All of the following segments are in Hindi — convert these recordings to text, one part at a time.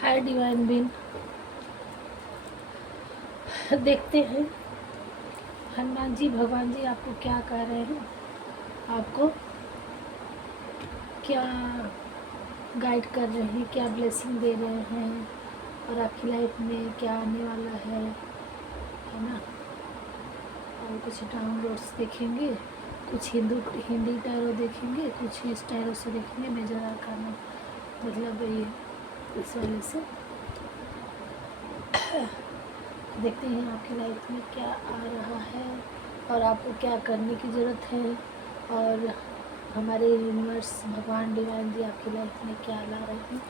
हाय डिवाइन बीन, देखते हैं हनुमान जी भगवान जी आपको क्या कह रहे हैं, आपको क्या गाइड कर रहे हैं, क्या ब्लेसिंग दे रहे हैं और आपकी लाइफ में क्या आने वाला है ना। और कुछ डाउनलोड्स देखेंगे, कुछ हिंदी टैरो देखेंगे, कुछ इस टैरो से देखेंगे, मेजर आर्काना मतलब ये इस वजह से देखते हैं आपकी लाइफ में क्या आ रहा है और आपको क्या करने की ज़रूरत है और हमारे यूनिवर्स भगवान डिवाइन जी आपकी लाइफ में क्या ला रहे हैं।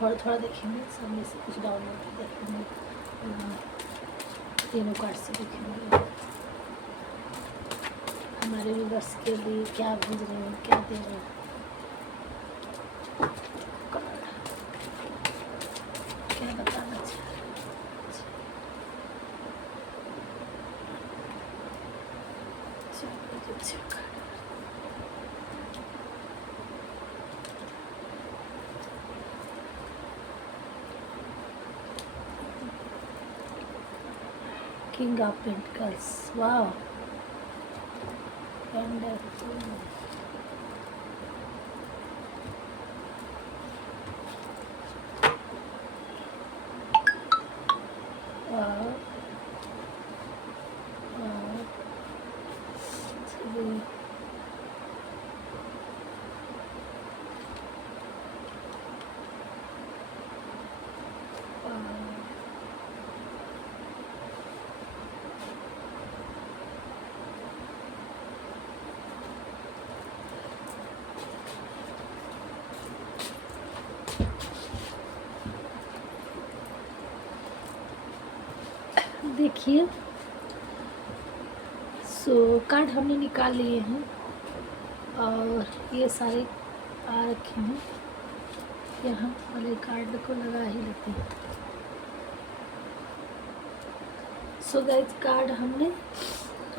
थोड़ा थोड़ा देखेंगे, सब में से कुछ डाउनलोड देखेंगे, तीनों कार्ड से देखेंगे हमारे यूनिवर्स के लिए क्या भेज रहे हैं, क्या दे रहे हैं। क्या बताना चाह रहे हैं। King of Pentacles, wow, wonderful. Wow, wow, three. देखिए, सो कार्ड हमने निकाल लिए हैं और ये सारे आ रखे हैं। यहाँ वाले कार्ड को लगा ही लेते हैं। सो गाइस, कार्ड हमने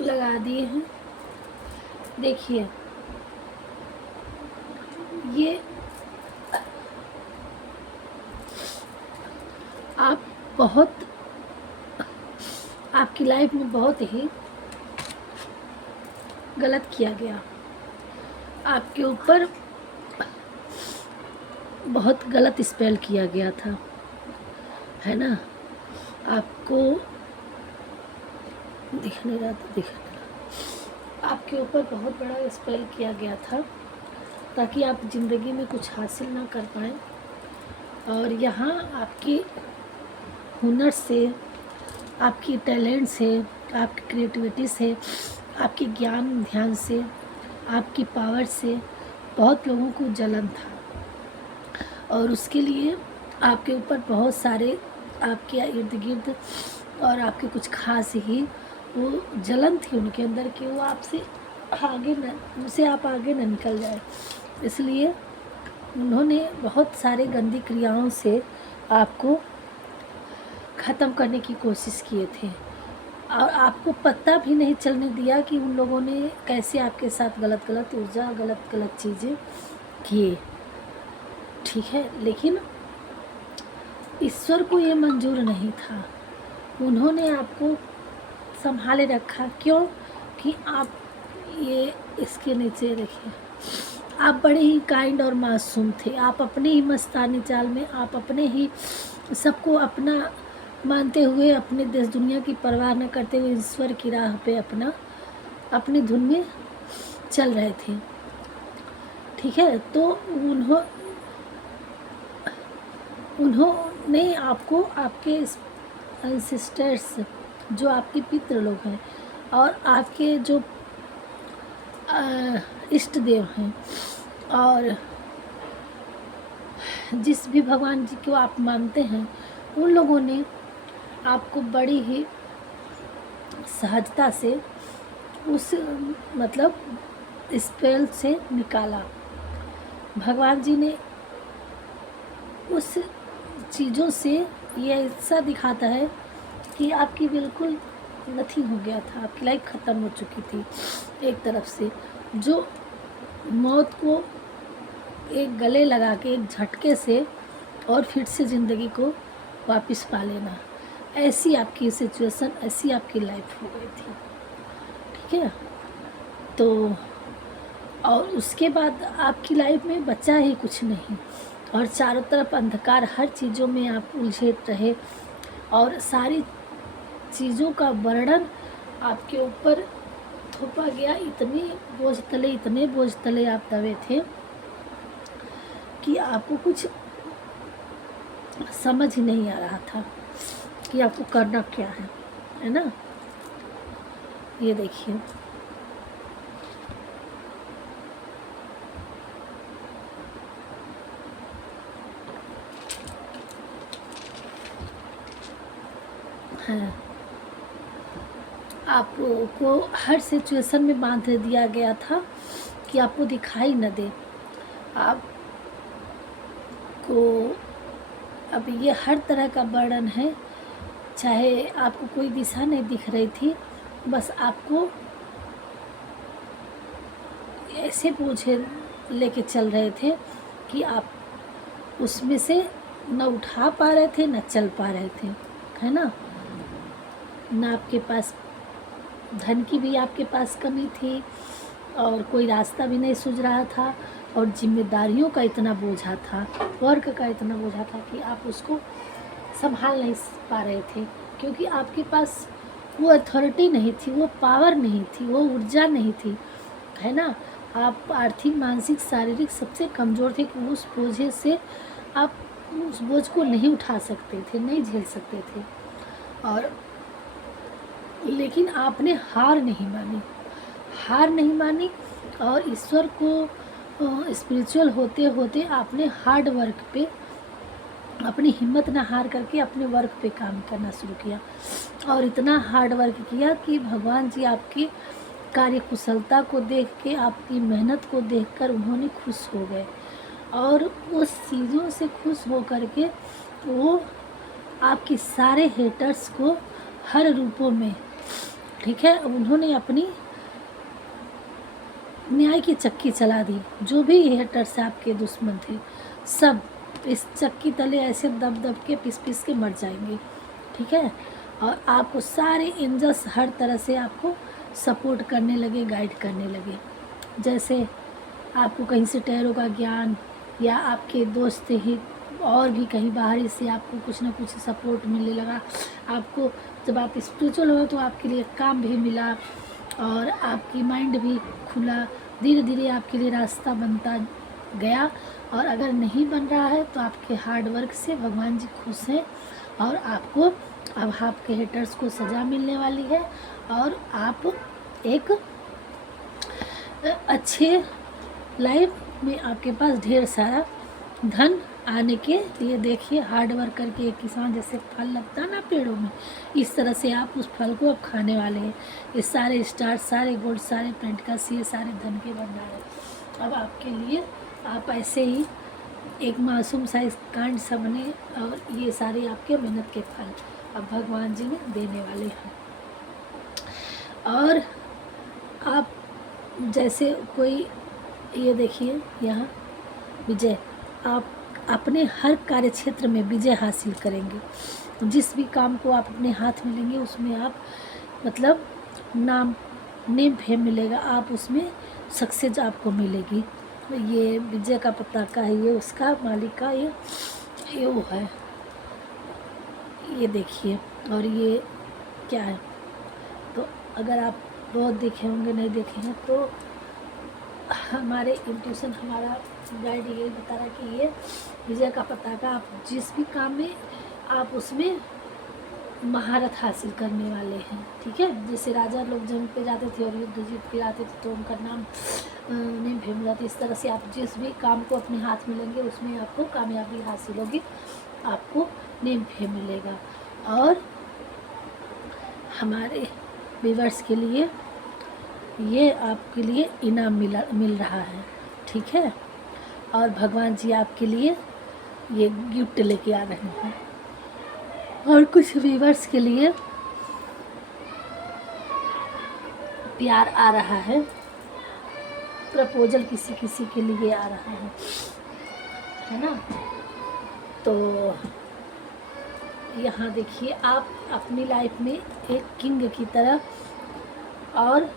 लगा दिए हैं। देखिए, ये आप बहुत आपकी लाइफ में बहुत ही गलत किया गया, आपके ऊपर बहुत गलत स्पेल किया गया था, है ना। आपको दिख नहीं रहा था, आपके ऊपर बहुत बड़ा स्पेल किया गया था ताकि आप ज़िंदगी में कुछ हासिल ना कर पाएँ। और यहाँ आपकी हुनर से, आपकी टैलेंट से, आपकी क्रिएटिविटी से, आपके ज्ञान ध्यान से, आपकी पावर से बहुत लोगों को जलन था और उसके लिए आपके ऊपर बहुत सारे आपके इर्द गिर्द और आपके कुछ खास ही वो जलन थी उनके अंदर कि वो आपसे आगे न उनसे आप आगे न निकल जाए। इसलिए उन्होंने बहुत सारे गंदी क्रियाओं से आपको ख़त्म करने की कोशिश किए थे और आपको पता भी नहीं चलने दिया कि उन लोगों ने कैसे आपके साथ गलत गलत ऊर्जा, गलत गलत चीज़ें किए, ठीक है। लेकिन ईश्वर को ये मंजूर नहीं था, उन्होंने आपको संभाले रखा। क्यों कि आप ये इसके नीचे देखिए, आप बड़े ही काइंड और मासूम थे। आप अपने ही मस्तानी चाल में, आप अपने ही सबको अपना मानते हुए, अपने देश दुनिया की परवाह न करते हुए ईश्वर की राह पे अपनी धुन में चल रहे थे, ठीक है। तो उन्होंने आपको, आपके एंसेस्टर्स जो आपके पितृ लोग हैं और आपके जो इष्ट देव हैं और जिस भी भगवान जी को आप मानते हैं, उन लोगों ने आपको बड़ी ही सहजता से उस मतलब स्पेल से निकाला। भगवान जी ने उस चीज़ों से ये ऐसा दिखाता है कि आपकी बिल्कुल नथिंग हो गया था, आपकी लाइफ ख़त्म हो चुकी थी एक तरफ से, जो मौत को एक गले लगा के एक झटके से और फिर से ज़िंदगी को वापस पा लेना। ऐसी आपकी सिचुएशन, ऐसी आपकी लाइफ हो गई थी, ठीक है। तो और उसके बाद आपकी लाइफ में बचा ही कुछ नहीं, और चारों तरफ अंधकार, हर चीज़ों में आप उलझे रहे, और सारी चीज़ों का वर्णन आपके ऊपर थोपा गया। इतने बोझ तले आप दबे थे कि आपको कुछ समझ ही नहीं आ रहा था कि आपको करना क्या है ना। ये देखिए, है आपको हर सिचुएशन में बांध दिया गया था कि आपको दिखाई न दे। आपको अब ये हर तरह का बर्डन है, चाहे आपको कोई दिशा नहीं दिख रही थी, बस आपको ऐसे बोझे लेके चल रहे थे कि आप उसमें से न उठा पा रहे थे, न चल पा रहे थे, है ना। ना आपके पास धन की भी आपके पास कमी थी, और कोई रास्ता भी नहीं सूझ रहा था, और जिम्मेदारियों का इतना बोझा था, वर्क का इतना बोझा था कि आप उसको संभाल नहीं पा रहे थे, क्योंकि आपके पास वो अथॉरिटी नहीं थी, वो पावर नहीं थी, वो ऊर्जा नहीं थी, है ना। आप आर्थिक, मानसिक, शारीरिक सबसे कमज़ोर थे कि उस बोझे से आप उस बोझ को नहीं उठा सकते थे, नहीं झेल सकते थे। और लेकिन आपने हार नहीं मानी, और ईश्वर को स्पिरिचुअल होते होते आपने हार्ड वर्क पे अपनी हिम्मत ना हार करके अपने वर्क पे काम करना शुरू किया, और इतना हार्ड वर्क किया कि भगवान जी आपकी कार्य कुशलता को देख के, आपकी मेहनत को देखकर उन्होंने खुश हो गए, और उस चीज़ों से खुश हो करके वो आपके सारे हेटर्स को हर रूपों में, ठीक है, उन्होंने अपनी न्याय की चक्की चला दी। जो भी हेटर्स आपके दुश्मन थे, सब इस चक्की तले ऐसे दब दब के पिस के मर जाएंगे, ठीक है। और आपको सारे एंजल्स हर तरह से आपको सपोर्ट करने लगे, गाइड करने लगे। जैसे आपको कहीं से टैरो का ज्ञान, या आपके दोस्त ही और भी कहीं बाहरी से आपको कुछ ना कुछ सपोर्ट मिलने लगा। आपको जब आप स्पिरिचुअल हो तो आपके लिए काम भी मिला, और आपकी माइंड भी खुला। धीरे धीरे आपके लिए रास्ता बनता गया, और अगर नहीं बन रहा है तो आपके हार्ड वर्क से भगवान जी खुश हैं, और आपको अब आपके हेटर्स को सज़ा मिलने वाली है, और आप एक अच्छे लाइफ में आपके पास ढेर सारा धन आने के लिए, देखिए हार्ड वर्क करके एक किसान जैसे फल लगता है ना पेड़ों में, इस तरह से आप उस फल को अब खाने वाले हैं। ये सारे स्टार, सारे गोल्ड, सारे पेंटिकल्स, ये सारे धन के भंडार है अब आपके लिए। आप ऐसे ही एक मासूम सा इस कांड सा बने, और ये सारे आपके मेहनत के फल अब भगवान जी ने देने वाले हैं। और आप जैसे कोई, ये देखिए यहाँ विजय, आप अपने हर कार्य क्षेत्र में विजय हासिल करेंगे। जिस भी काम को आप अपने हाथ में लेंगे उसमें आप मतलब नेम फेम मिलेगा, आप उसमें सक्सेस आपको मिलेगी। ये विजय का पताका है, ये उसका मालिक का ये वो है, ये देखिए। और ये क्या है, तो अगर आप बहुत देखे होंगे, नहीं देखे हैं तो हमारे इंट्यूशन, हमारा गाइड ये बता रहा है कि ये विजय का पताका, आप जिस भी काम में आप उसमें महारत हासिल करने वाले हैं, ठीक है। जैसे राजा लोग जंग पे जाते थे और युद्ध जीत के आते थे तो उनका नाम नेम फेम हो जाती। इस तरह से आप जिस भी काम को अपने हाथ में लेंगे उसमें आपको कामयाबी हासिल होगी, आपको नेम फेम मिलेगा। और हमारे व्यूअर्स के लिए ये आपके लिए इनाम मिल रहा है, ठीक है। और भगवान जी आपके लिए ये गिफ्ट लेके आ रहे हैं। और कुछ व्यूअर्स के लिए प्यार आ रहा है, प्रपोजल किसी किसी के लिए आ रहा है ना। तो यहाँ देखिए, आप अपनी लाइफ में एक किंग की तरह और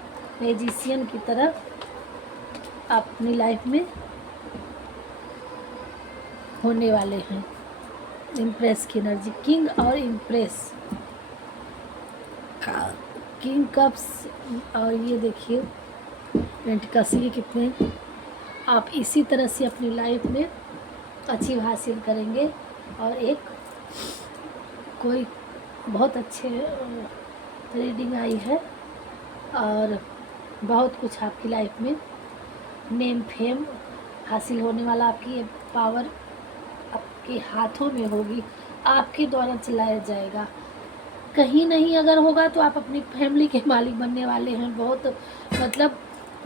मैजिशियन की तरह अपनी लाइफ में होने वाले हैं। इम्प्रेस की एनर्जी, किंग और इम्प्रेस, किंग कप्स, और ये देखिए पेंटिकल्स, ये कितने आप इसी तरह से अपनी लाइफ में अचीव हासिल करेंगे और एक कोई बहुत अच्छे रीडिंग आई है और बहुत कुछ आपकी लाइफ में नेम फेम हासिल होने वाला। आपकी ये पावर आपके हाथों में होगी, आपके द्वारा चलाया जाएगा। कहीं नहीं अगर होगा तो आप अपनी फैमिली के मालिक बनने वाले हैं। बहुत मतलब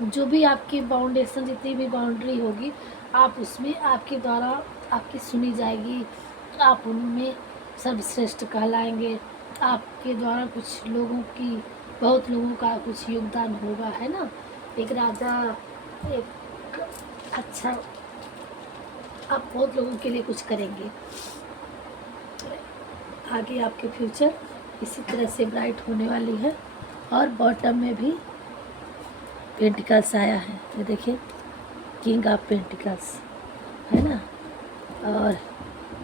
जो भी आपकी बाउंडेशन, जितनी भी बाउंड्री होगी, आप उसमें आपके द्वारा आपकी सुनी जाएगी, आप उनमें सर्वश्रेष्ठ कहलाएंगे। आपके द्वारा कुछ लोगों की, बहुत लोगों का कुछ योगदान होगा, है ना। एक राजा, एक अच्छा, आप बहुत लोगों के लिए कुछ करेंगे। आगे आपके फ्यूचर इसी तरह से ब्राइट होने वाली है। और बॉटम में भी पेंटिकल्स आया है, ये देखिए किंग ऑफ पेंटिकल्स, है ना। और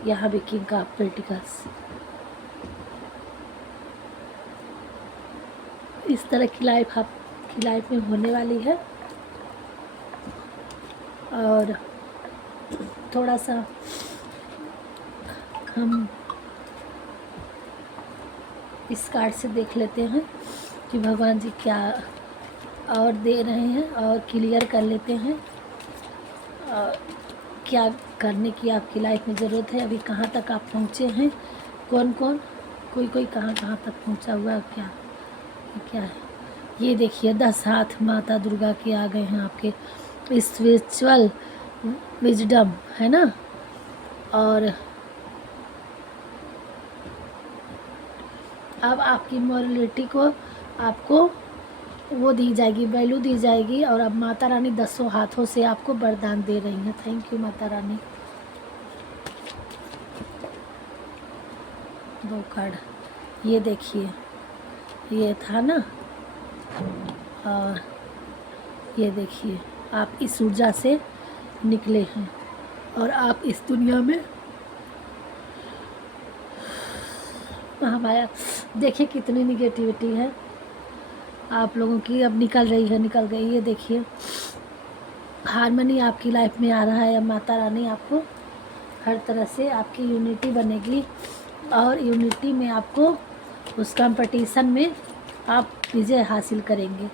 यहाँ भी किंग ऑफ पेंटिकल्स। इस तरह की लाइफ आपकी लाइफ में होने वाली है। और थोड़ा सा हम इस कार्ड से देख लेते हैं कि भगवान जी क्या और दे रहे हैं, और क्लियर कर लेते हैं और क्या करने की आपकी लाइफ में ज़रूरत है। अभी कहाँ तक आप पहुँचे हैं, कौन कौन, कोई कहाँ तक पहुँचा हुआ है, क्या है। ये देखिए 10 हाथ माता दुर्गा के आ गए हैं आपके स्पिरिचुअल विजडम, है ना। और अब आपकी मॉरलिटी को आपको वो दी जाएगी, वैल्यू दी जाएगी। और अब माता रानी 10 हाथों से आपको वरदान दे रही हैं। Thank you Mata Rani. 2 card, ये देखिए, ये था ना, और ये देखिए आप इस ऊर्जा से निकले हैं और आप इस दुनिया में महामाया, देखिए कितनी निगेटिविटी है आप लोगों की, अब निकल रही है, निकल गई। ये देखिए हारमनी आपकी लाइफ में आ रहा है। अब माता रानी आपको हर तरह से आपकी यूनिटी बनेगी, और यूनिटी में आपको उस कंपटीशन में आप विजय हासिल करेंगे,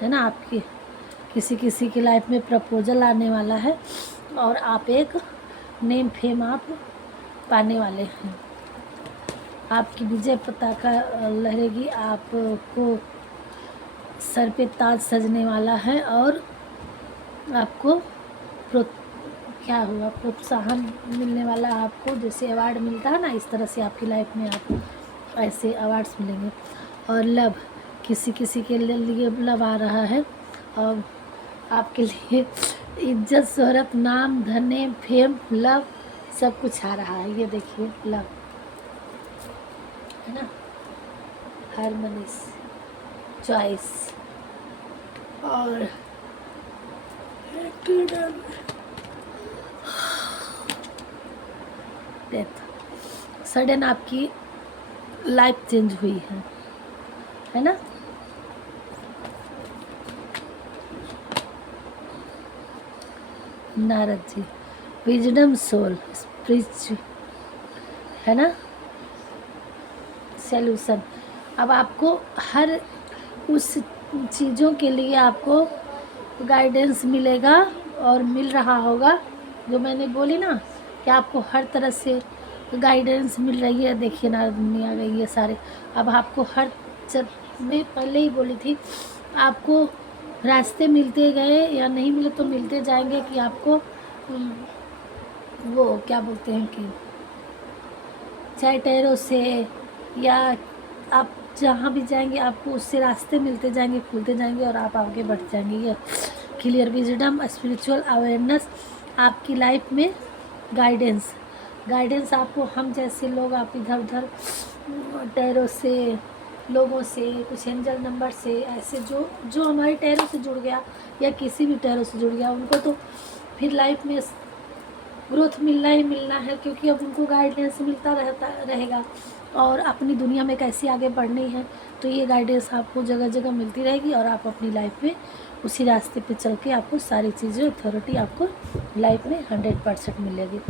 है ना। आपकी किसी की लाइफ में प्रपोजल आने वाला है और आप एक नेम फेम आप पाने वाले हैं। आपकी विजय पताका लहरेगी, आपको सर पे ताज सजने वाला है, और आपको क्या हुआ, प्रोत्साहन मिलने वाला है आपको। जैसे अवार्ड मिलता है ना, इस तरह से आपकी लाइफ में आपको ऐसे अवार्ड्स मिलेंगे। और लव, किसी के लिए लव आ रहा है, और आपके लिए इज्जत, शोहरत, नाम, धन, फेम, लव सब कुछ आ रहा है। ये देखिए लव, है ना, हारमोनियस, चॉइस, और डेथ। सडन आपकी लाइफ चेंज हुई है ना। Narad ji, wisdom soul, spiritual, है ना, सॉल्यूशन। अब आपको हर उस चीज़ों के लिए आपको गाइडेंस मिलेगा और मिल रहा होगा, जो मैंने बोली ना कि आपको हर तरह से गाइडेंस मिल रही है। देखिए नारद मुनि आ गई, ये सारे। अब आपको हर मैं पहले ही बोली थी, आपको रास्ते मिलते गए या नहीं मिले तो मिलते जाएंगे, कि आपको वो क्या बोलते हैं कि चाहे टैरो से, या आप जहाँ भी जाएंगे आपको उससे रास्ते मिलते जाएंगे, खुलते जाएंगे, और आप आगे बढ़ जाएंगे। ये क्लियर विजडम, स्पिरिचुअल अवेयरनेस, आपकी लाइफ में गाइडेंस, गाइडेंस आपको हम जैसे लोग, आप इधर उधर टैरो से, लोगों से, कुछ एंजल नंबर से, ऐसे जो जो हमारे टैरो से जुड़ गया या किसी भी टैरो से जुड़ गया, उनको तो फिर लाइफ में ग्रोथ मिलना ही मिलना है, क्योंकि अब उनको गाइडेंस मिलता रहता रहेगा और अपनी दुनिया में कैसे आगे बढ़नी है, तो ये गाइडेंस आपको जगह जगह मिलती रहेगी और आप अपनी लाइफ में उसी रास्ते पे चल के आपको सारी चीज़ें, अथॉरिटी आपको लाइफ में 100% मिलेगी।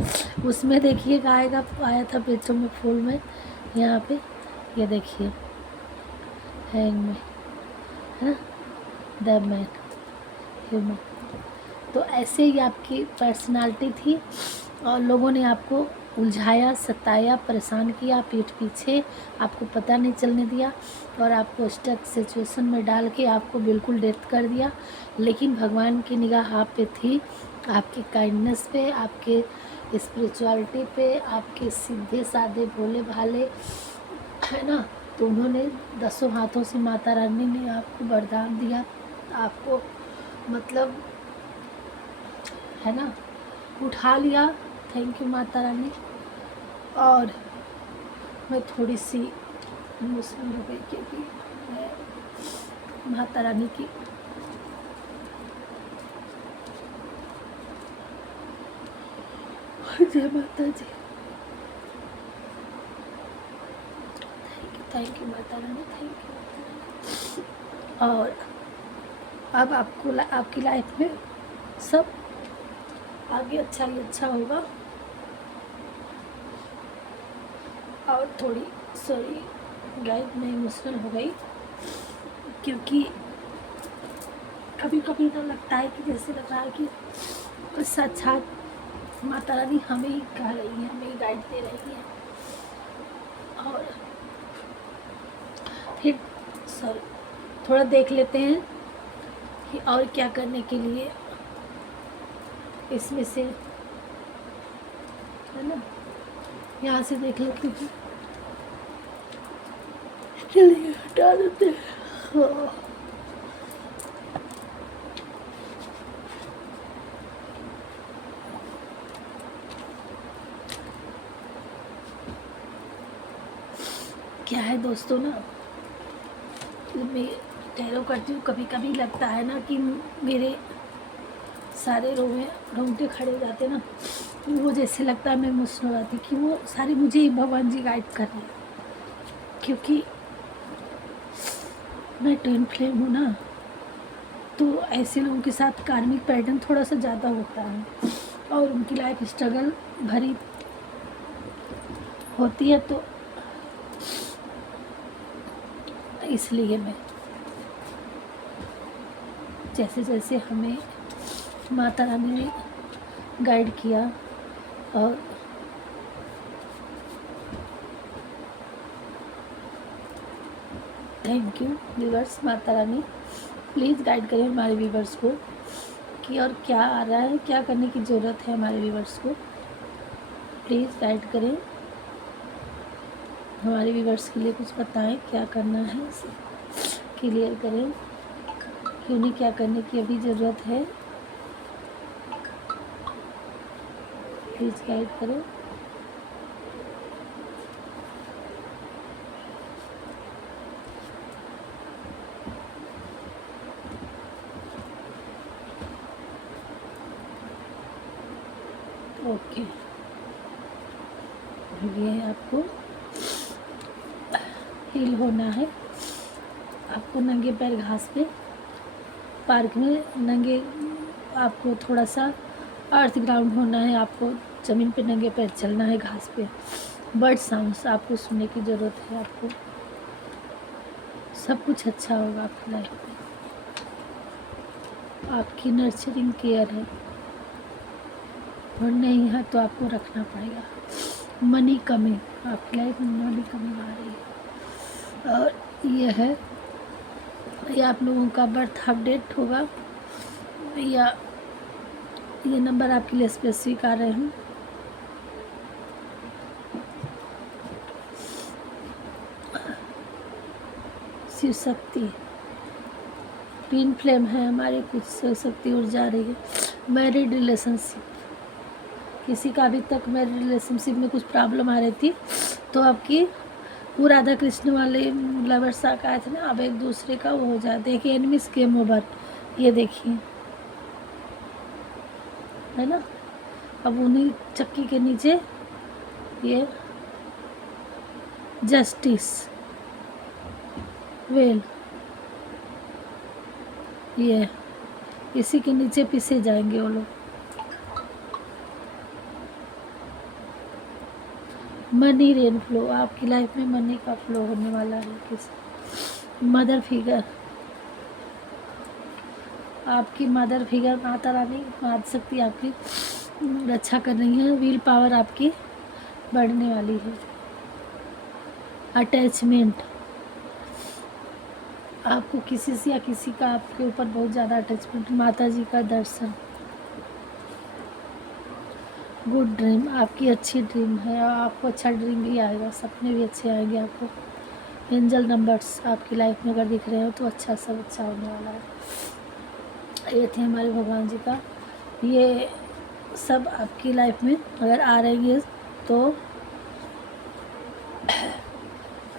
उसमें देखिएगा आएगा, आया था पेचों में फूल में, यहाँ पे ये देखिए हैंग में, है ना, द मैन, ह्यूमन। तो ऐसे ही आपकी पर्सनालिटी थी और लोगों ने आपको उलझाया, सताया, परेशान किया, पीठ पीछे आपको पता नहीं चलने दिया और आपको स्टक सिचुएशन में डाल के आपको बिल्कुल डेथ कर दिया। लेकिन भगवान की निगाह आप पे थी, आपके काइंडनेस पे, आपके स्पिरिचुअलिटी पे, आपके सीधे साधे भोले भाले, है ना। तो उन्होंने 10 हाथों से माता रानी ने आपको वरदान दिया, आपको मतलब, है ना, उठा लिया। Thank you Mata Rani. और मैं थोड़ी सी इमोशनल हो गई क्योंकि मैं माता रानी की जय माता जी, thank you Mata Rani, thank you Mata Rani. और अब आपको आपकी लाइफ में सब आगे अच्छा ही अच्छा होगा। और थोड़ी सॉरी गाइस, मैं इमोशनल हो गई क्योंकि कभी कभी तो लगता है कि जैसे लग रहा है कि साक्षात माता रानी हमें ही कह रही है, हमें ही गाइड दे रही है। और फिर सॉरी थोड़ा देख लेते हैं कि और क्या करने के लिए इसमें से, है ना, यहाँ से देख लेते हैं। चलिए हटा देते हैं। हाँ। क्या है दोस्तों ना, मैं टैरो करती हूँ, कभी कभी लगता है ना कि मेरे सारे रोंगटे खड़े हो जाते ना, वो जैसे लगता है मैं इमोशनल हो जाती कि वो सारे मुझे ही भगवान जी गाइड कर रहे हैं, क्योंकि मैं ट्विन फ्लेम हूँ ना, तो ऐसे लोगों के साथ कार्मिक पैटर्न थोड़ा सा ज़्यादा होता है और उनकी लाइफ स्ट्रगल भरी होती है, तो इसलिए मैं जैसे जैसे हमें माता रानी ने गाइड किया और thank you viewers, Mata Rani please guide करें हमारे व्यूवर्स को कि और क्या आ रहा है, क्या करने की ज़रूरत है हमारे व्यूवर्स को, प्लीज़ गाइड करें हमारे व्यूवर्स के लिए, कुछ बताएं क्या करना है, क्लियर करें कि उन्हें क्या करने की अभी ज़रूरत है, प्लीज़ गाइड करें। ओके, ये आपको हील होना है, आपको नंगे पैर घास पे पार्क में नंगे, आपको थोड़ा सा अर्थ ग्राउंड होना है, आपको ज़मीन पे नंगे पैर चलना है घास पे। बर्ड साउंड्स आपको सुनने की ज़रूरत है, आपको सब कुछ अच्छा होगा आपकी लाइफ में, आपकी नर्चरिंग केयर है और नहीं है तो आपको रखना पड़ेगा। मनी कमी, आपकी लाइफ में मनी कमी आ रही है और ये है, या आप लोगों का बर्थ अपडेट होगा, या ये नंबर आपके लिए स्पेसिफिक आ रहे हैं। शिव शक्ति पिन फ्लेम है हमारी, कुछ शिव शक्ति उड़ जा रही है। मैरिड रिलेशनशिप, किसी का अभी तक मेरे रिलेशनशिप में कुछ प्रॉब्लम आ रही थी, तो आपकी वो राधा कृष्ण वाले लवर्स आके आए थे ना, अब एक दूसरे का वो हो जाए। देखिए एनिमीज गेम ओवर, ये देखिए, है ना। अब उन्हीं चक्की के नीचे ये जस्टिस वेल, ये इसी के नीचे पिसे जाएंगे वो लोग। मनी रेन फ्लो, आपकी लाइफ में मनी का फ्लो होने वाला है। किस मदर फिगर, आपकी मदर फिगर माता रानी माता शक्ति आपकी रक्षा कर रही है। विल पावर आपकी बढ़ने वाली है। अटैचमेंट, आपको किसी से या किसी का आपके ऊपर बहुत ज़्यादा अटैचमेंट। माता जी का दर्शन। गुड ड्रीम, आपकी अच्छी ड्रीम है और आपको अच्छा ड्रीम भी आएगा, सपने भी अच्छे आएंगे आपको। एंजल नंबर्स आपकी लाइफ में अगर दिख रहे हो तो अच्छा, सब अच्छा होने वाला है। ये थे हमारे भगवान जी का, ये सब आपकी लाइफ में अगर आ रही है तो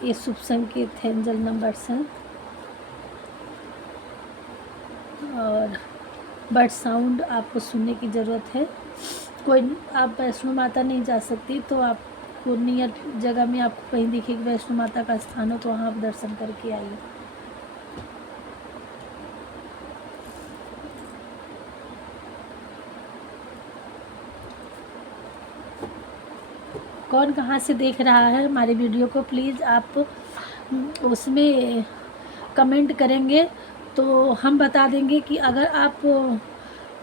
ये शुभ संकेत है, एंजल नंबर्स हैं। और बट साउंड आपको सुनने की ज़रूरत है। कोई आप वैष्णो माता नहीं जा सकती तो आपको नियर जगह में आपको कहीं दिखेगी वैष्णो माता का स्थान हो तो वहाँ आप दर्शन करके आइए। कौन कहाँ से देख रहा है हमारे वीडियो को, प्लीज़ आप उसमें कमेंट करेंगे तो हम बता देंगे कि अगर आप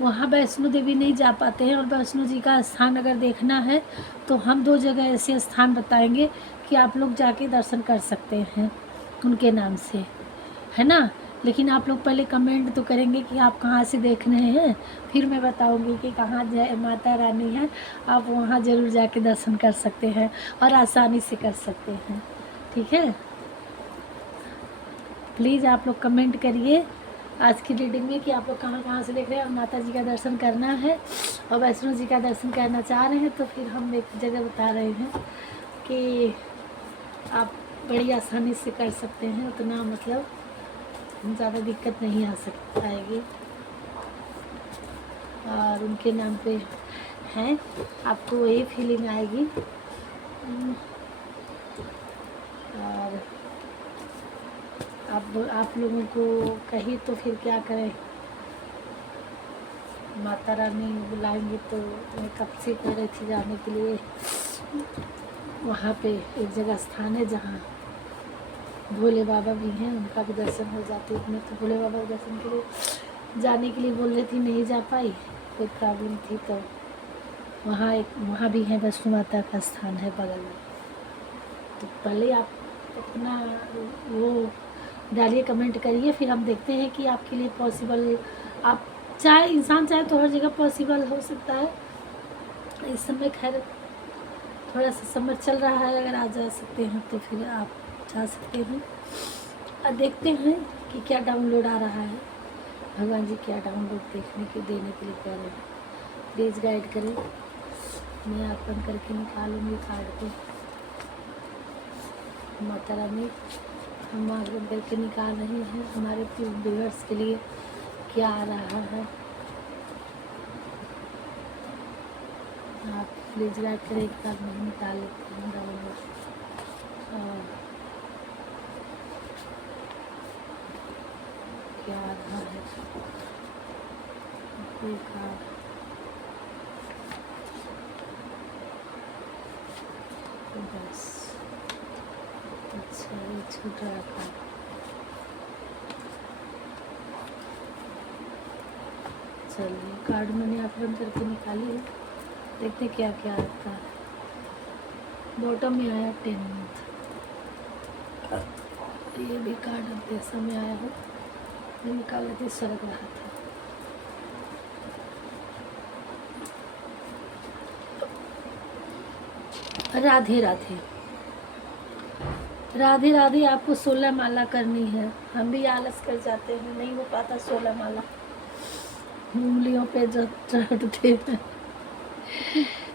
वहाँ वैष्णो देवी नहीं जा पाते हैं और वैष्णो जी का स्थान अगर देखना है तो हम 2 जगह ऐसे स्थान बताएंगे कि आप लोग जाके दर्शन कर सकते हैं उनके नाम से, है ना। लेकिन आप लोग पहले कमेंट तो करेंगे कि आप कहाँ से देख रहे हैं, फिर मैं बताऊंगी कि कहाँ जय माता रानी है, आप वहाँ ज़रूर जाके दर्शन कर सकते हैं और आसानी से कर सकते हैं, ठीक है। प्लीज़ आप लोग कमेंट करिए आज की रीडिंग में कि आप लोग कहाँ कहाँ से देख रहे हैं और माता जी का दर्शन करना है और वैष्णो जी का दर्शन करना चाह रहे हैं तो फिर हम एक जगह बता रहे हैं कि आप बड़ी आसानी से कर सकते हैं, उतना मतलब ज़्यादा दिक्कत नहीं आएगी और उनके नाम पे हैं, आपको वही फीलिंग आएगी। और आप लोगों को कहीं तो फिर क्या करें, माता रानी बुलाएंगे तो मैं कब से कह रही थी जाने के लिए। वहाँ पे एक जगह स्थान है जहाँ भोले बाबा भी हैं, उनका भी दर्शन हो जाते हैं। मैं तो भोले बाबा के दर्शन के लिए जाने के लिए बोल रही थी, नहीं जा पाई, कोई प्रॉब्लम थी। तो वहाँ भी है वैष्णो माता का स्थान है बगल में। तो पहले आप अपना वो डालिए, कमेंट करिए, फिर हम देखते हैं कि आपके लिए पॉसिबल, आप चाहे इंसान चाहे तो हर जगह पॉसिबल हो सकता है। इस समय खैर थोड़ा सा समर चल रहा है, अगर आ जा सकते हैं तो फिर आप जा सकते हैं। और देखते हैं कि क्या डाउनलोड आ रहा है, भगवान जी क्या डाउनलोड देने के लिए कह रहे हैं। प्लीज़ गाइड करें। मैं ओपन करके निकालूंगी कार्ड को। माता रानी हम ओपन करके निकाल रही हैं हमारे व्यूअर्स के लिए क्या आ रहा है। आप प्लीज़ गाइड करें, एक बार नहीं निकाल लेते हैं डाउनलोड। क्या आ रहा है कोई कार्ड, बस अच्छा ये छूट रहा था। चलिए कार्ड मैंने ओपन करके निकाली है, देखते क्या क्या आता है। बॉटम में आया 10 मंथ, ये भी कार्ड अब जैसा में आया हो मैं निकाल लेती, सरक रहा था। राधे राधे, राधे राधे। आपको 16 माला करनी है। हम भी आलस कर जाते हैं, नहीं हो पाता 16 माला, उंगलियों पे जो चढ़ते हैं।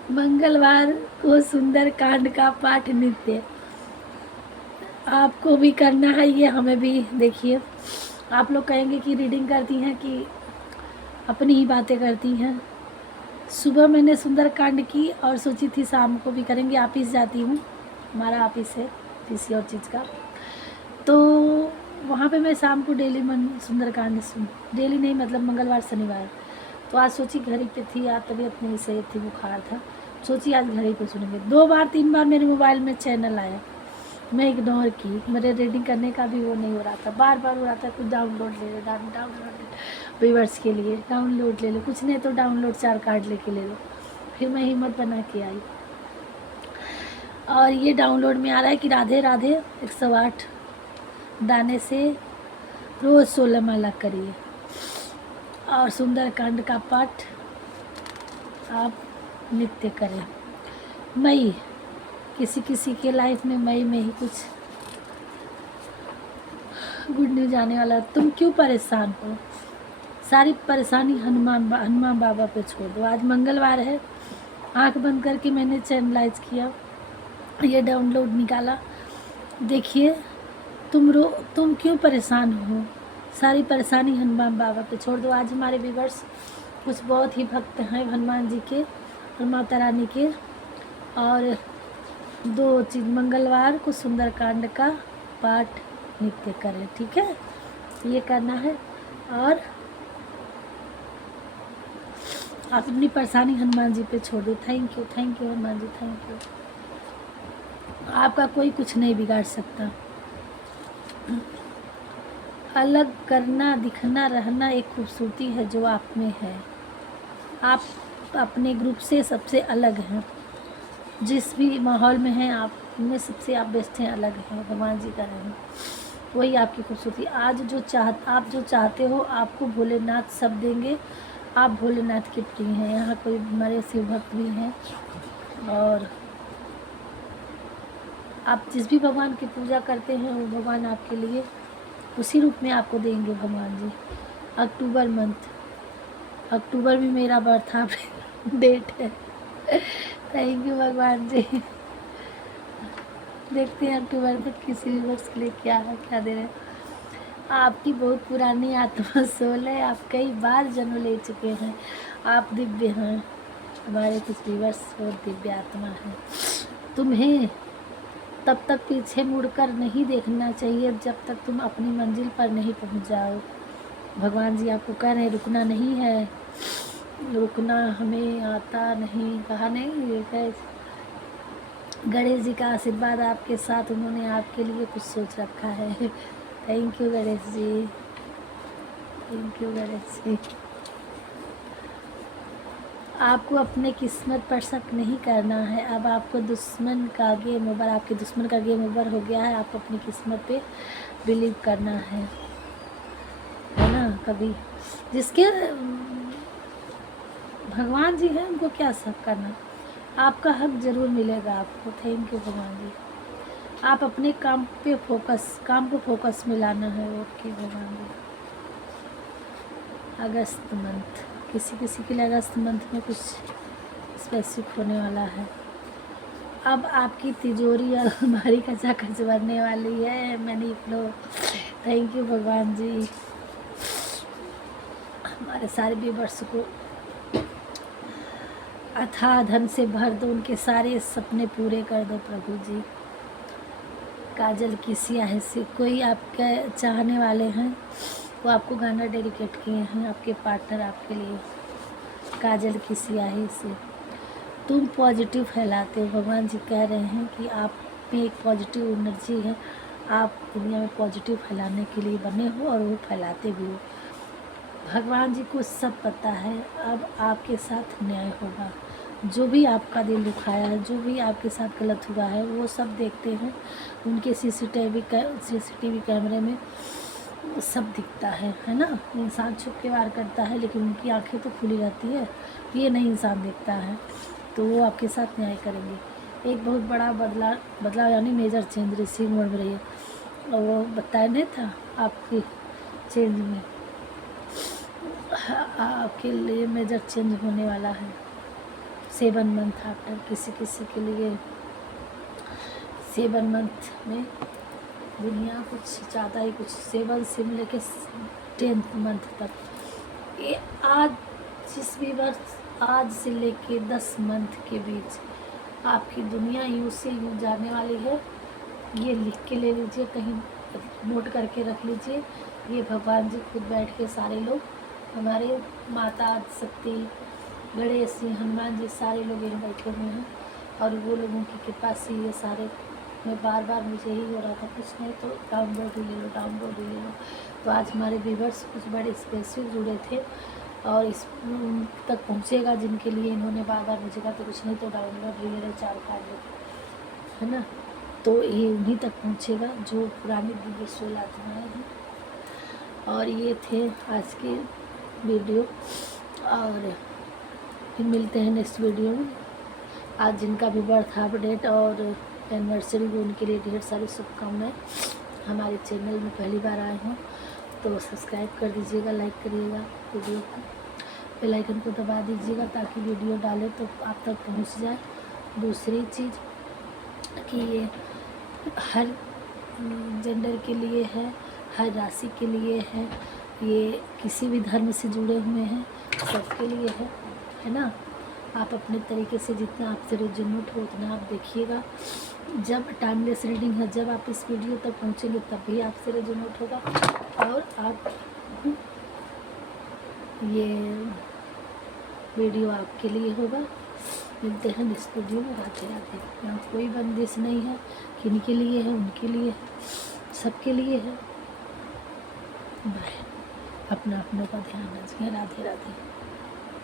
मंगलवार को सुंदर कांड का पाठ नित्य आपको भी करना है, ये हमें भी। देखिए, आप लोग कहेंगे कि रीडिंग करती हैं कि अपनी ही बातें करती हैं। सुबह मैंने सुंदर कांड की और सोची थी शाम को भी करेंगे। ऑफिस जाती हूँ, हमारा ऑफिस है किसी और चीज़ का, तो वहाँ पे मैं शाम को डेली सुंदर कांड डेली नहीं, मतलब मंगलवार शनिवार। तो आज सोची घर ही पे थी, आज तबीयत नहीं सही थी, बुखार था, सोची आज घर ही पे सुनेंगे। 2 बार 3 बार मेरे मोबाइल में चैनल आया, मैं इग्नोर की, मेरे रीडिंग करने का भी वो नहीं हो रहा था। बार बार हो रहा था कुछ डाउनलोड ले लो, डाउनलोड ले, व्यूअर्स के लिए डाउनलोड ले लो, कुछ नहीं तो डाउनलोड 4 कार्ड लेके ले लो। फिर मैं हिम्मत बना के आई और ये डाउनलोड में आ रहा है कि राधे राधे 108 दाने से रोज़ 16 माला करिए और सुंदर कांड का पाठ आप नित्य करें। मई, किसी किसी के लाइफ में मई में ही कुछ गुड न्यूज आने वाला। तुम क्यों परेशान हो, सारी परेशानी हनुमान बाबा पे छोड़ दो। आज मंगलवार है, आंख बंद करके मैंने चैनलाइज किया, ये डाउनलोड निकाला। देखिए, तुम क्यों परेशान हो, सारी परेशानी हनुमान बाबा पे छोड़ दो। आज हमारे व्यूअर्स कुछ बहुत ही भक्त हैं हनुमान जी के और माता रानी के, और 2 चीज़, मंगलवार को सुंदर कांड का पाठ नित्य करें, ठीक है, ये करना है। और आप अपनी परेशानी हनुमान जी पे छोड़ दो। Thank you Hanuman ji, thank you. आपका कोई कुछ नहीं बिगाड़ सकता। अलग करना, दिखना, रहना एक खूबसूरती है जो आप में है। आप अपने ग्रुप से सबसे अलग हैं, जिस भी माहौल में हैं आप में सबसे आप बेस्ट हैं, अलग हैं, भगवान जी का रहें, वही आपकी खूबसूरती। आज आप जो चाहते हो आपको भोलेनाथ सब देंगे। आप भोलेनाथ के प्रिय हैं। यहाँ कोई हमारे शिव भक्त भी हैं, और आप जिस भी भगवान की पूजा करते हैं वो भगवान आपके लिए उसी रूप में आपको देंगे भगवान जी। अक्टूबर मंथ, अक्टूबर भी मेरा बर्थ डेट है। थैंक यू भगवान जी। देखते हैं अक्टूबर में किसी भी वर्ष के लिए क्या है, क्या दे रहे हैं। आपकी बहुत पुरानी आत्मा सोल है, आप कई बार जन्म ले चुके हैं, आप दिव्य हैं। हमारे कुछ व्यूअर्स बहुत दिव्य आत्मा है। तुम्हें तब तक पीछे मुड़कर नहीं देखना चाहिए जब तक तुम अपनी मंजिल पर नहीं पहुंच जाओ। भगवान जी आपको कह रहे हैं रुकना नहीं है, रुकना हमें आता नहीं, कहा नहीं, ये कैसे। गणेश जी का आशीर्वाद आपके साथ, उन्होंने आपके लिए कुछ सोच रखा है। Thank you Ganesh ji, thank you Ganesh ji. आपको अपने किस्मत पर शक नहीं करना है। अब आपको दुश्मन का गेम ओवर, आपके दुश्मन का गेम ओवर हो गया है। आपको अपनी किस्मत पे बिलीव करना है ना। कभी जिसके भगवान जी हैं उनको क्या शक करना, आपका हक ज़रूर मिलेगा आपको। थैंक यू भगवान जी। आप अपने काम को फोकस में लाना है। ओके भगवान जी। अगस्त मंथ, किसी के लिए अगस्त मंथ में कुछ स्पेसिफिक होने वाला है। अब आपकी तिजोरी और अलमारी खचाखच भरने वाली है। मनी फ्लो, थैंक यू भगवान जी। हमारे सारे व्यूअर्स को अथाह धन से भर दो, उनके सारे सपने पूरे कर दो प्रभु जी। काजल की स्याही से, कोई आपके चाहने वाले हैं वो आपको गाना डेडिकेट किए हैं, आपके पार्टनर आपके लिए। काजल की स्याही से तुम पॉजिटिव फैलाते हो। भगवान जी कह रहे हैं कि आप में एक पॉजिटिव एनर्जी है, आप दुनिया में पॉजिटिव फैलाने के लिए बने हो और वो फैलाते भी हो। भगवान जी को सब पता है, अब आपके साथ न्याय होगा। जो भी आपका दिल दुखाया है, जो भी आपके साथ गलत हुआ है, वो सब देखते हैं। उनके सीसीटीवी कैमरे में सब दिखता है ना। इंसान छुप के वार करता है लेकिन उनकी आंखें तो खुली रहती है, ये नहीं इंसान देखता है, तो वो आपके साथ न्याय करेंगे। एक बहुत बड़ा बदलाव यानी मेजर चेंज रिसीव मोड में रही है, और वो बताया नहीं था आपकी चेंज में, आपके लिए मेजर चेंज होने वाला है। 7 मंथ आफ्टर, किसी किसी के लिए 7 मंथ में दुनिया कुछ ज़्यादा ही, कुछ 7 से लेके 10th मंथ तक। ये आज जिस भी वर्ष आज से लेके 10 मंथ के बीच आपकी दुनिया यूँ से यूँ जाने वाली है। ये लिख के ले लीजिए, कहीं नोट करके रख लीजिए। ये भगवान जी खुद बैठ के सारे लोग, हमारे माता शक्ति, गणेश जी, हनुमान जी, सारे लोग यहाँ बैठे हुए हैं और वो लोगों की कृपा से ये सारे, मैं बार बार मुझे ही हो रहा था कुछ नहीं तो डाउनलोड ही ले लो, डाउनलोड ही ले लो। तो आज हमारे व्यूवर्स कुछ बड़े स्पेशल जुड़े थे और इस तक पहुँचेगा जिनके लिए इन्होंने बार बार मुझे कहा तो कुछ नहीं तो डाउनलोड ले ले 4-5 लोग, है ना। तो ये उन्हीं तक पहुँचेगा जो पुरानी दिव्य सोल आत्माएँ हैं। और ये थे आज की वीडियो और फिर मिलते हैं नेक्स्ट वीडियो में। आज जिनका भी बर्थ अपडेट और एनिवर्सरी हो उनके लिए ढेर सारी शुभकामनाएं। हमारे चैनल में पहली बार आए हों तो सब्सक्राइब कर दीजिएगा, लाइक करिएगा वीडियो को, बेल आइकन को दबा दीजिएगा ताकि वीडियो डालें तो आप तक पहुंच जाए। दूसरी चीज़ कि ये हर जेंडर के लिए है, हर राशि के लिए है, ये किसी भी धर्म से जुड़े हुए हैं, सबके लिए है ना। आप अपने तरीके से जितना आपसे रेजोनेट हो उतना आप देखिएगा। जब टाइमलेस रीडिंग है, जब आप इस वीडियो तक पहुंचेंगे तब भी आपसे रेजोनेट होगा और आप ये वीडियो आपके लिए होगा। मिलते हैं नेक्स्ट वीडियो में। राधे राधे। यहाँ कोई बंदिश नहीं है, किनके लिए है, उनके लिए है, सबके लिए है। बाय। अपना अपनों का ध्यान रखिए। राधे राधे।